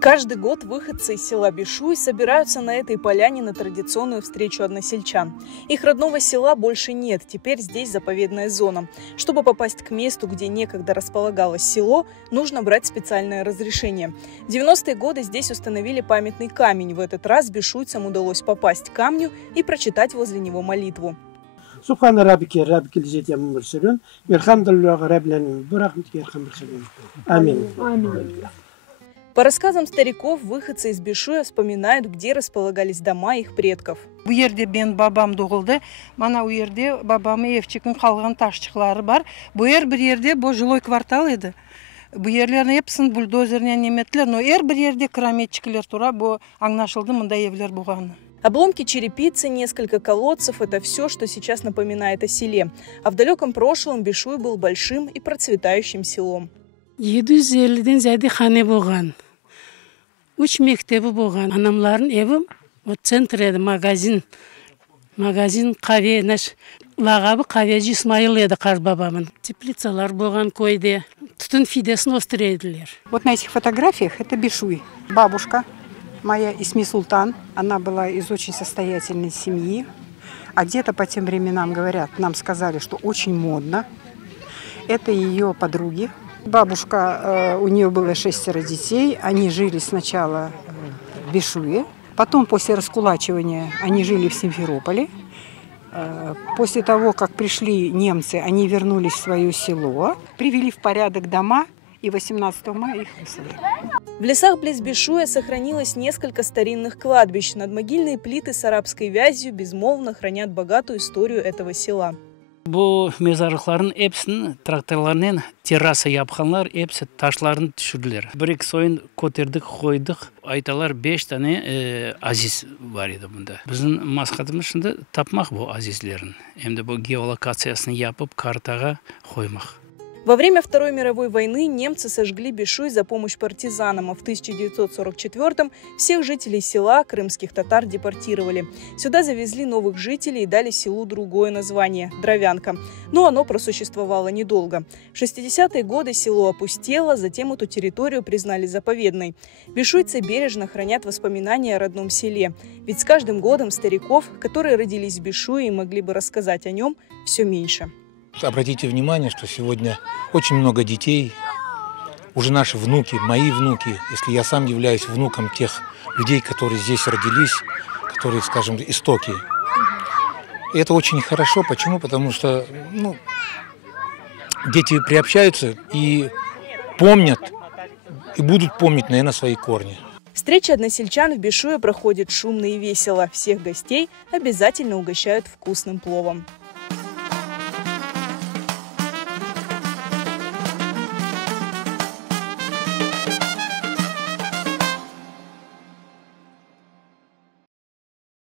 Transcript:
Каждый год выходцы из села Бишуй собираются на этой поляне на традиционную встречу односельчан. Их родного села больше нет, теперь здесь заповедная зона. Чтобы попасть к месту, где некогда располагалось село, нужно брать специальное разрешение. В 90-е годы здесь установили памятный камень. В этот раз бишуйцам удалось попасть к камню и прочитать возле него молитву. Субхана раббики Амин. По рассказам стариков, выходцы из Бишуя вспоминают, где располагались дома их предков. Bu yerde ben babam doğuldu. Mana o yerde babamın evçikin kalgan taşçıkları var. Bu yer bir yerde bu жилой kvartal idi. Bu yerlerin hepsini buldozerle nemettiler. Но bir yerde kirametçiler tura bu anlaşıldı mında evler buğanı. Обломки черепицы, несколько колодцев – это все, что сейчас напоминает о селе. А в далеком прошлом Бишуй был большим и процветающим селом. 750'den ziyade hane болған. 3 mektebi болған. Anamların evi o центр еді, magazin. Magazin kahve, наш лағабы kahveci İsmail еді қар бабамын. Теплицалар болған койды. Түтін фидесін остырейділер. Вот на этих фотографиях это Бишуй. Бабушка моя Исми Султан, она была из очень состоятельной семьи. А где-то по тем временам, говорят, нам сказали, что очень модно. Это ее подруги. Бабушка, у нее было 6 детей. Они жили сначала в Бишуе. Потом, после раскулачивания, они жили в Симферополе. После того, как пришли немцы, они вернулись в свое село, привели в порядок дома. И 18 мая их выселили. В лесах близ Бишуя сохранилось несколько старинных кладбищ. Надмогильные плиты с арабской вязью безмолвно хранят богатую историю этого села. Bu mezarlıkların hepsini traktörlerden terrasa yapkanlar hepsi taşlarını düşürdüler. Bir-iki soyun koterdik, koyduk. Aytalar 5 tane aziz var idi bunda. Bizim maskatımız şimdi tapmak bu azizlerin. Hem de bu geolokasiyasını yapıp kartaga koymak. Во время Второй мировой войны немцы сожгли Бишуй за помощь партизанам, а в 1944-м всех жителей села крымских татар депортировали. Сюда завезли новых жителей и дали селу другое название – Дровянка. Но оно просуществовало недолго. В 60-е годы село опустело, затем эту территорию признали заповедной. Бишуйцы бережно хранят воспоминания о родном селе. Ведь с каждым годом стариков, которые родились в Бишуе и могли бы рассказать о нем, все меньше. Обратите внимание, что сегодня очень много детей, уже наши внуки, мои внуки, если я сам являюсь внуком тех людей, которые здесь родились, которые, скажем, истоки. И это очень хорошо. Почему? Потому что дети приобщаются и помнят, и будут помнить, наверное, свои корни. Встреча односельчан в Бишуе проходит шумно и весело. Всех гостей обязательно угощают вкусным пловом.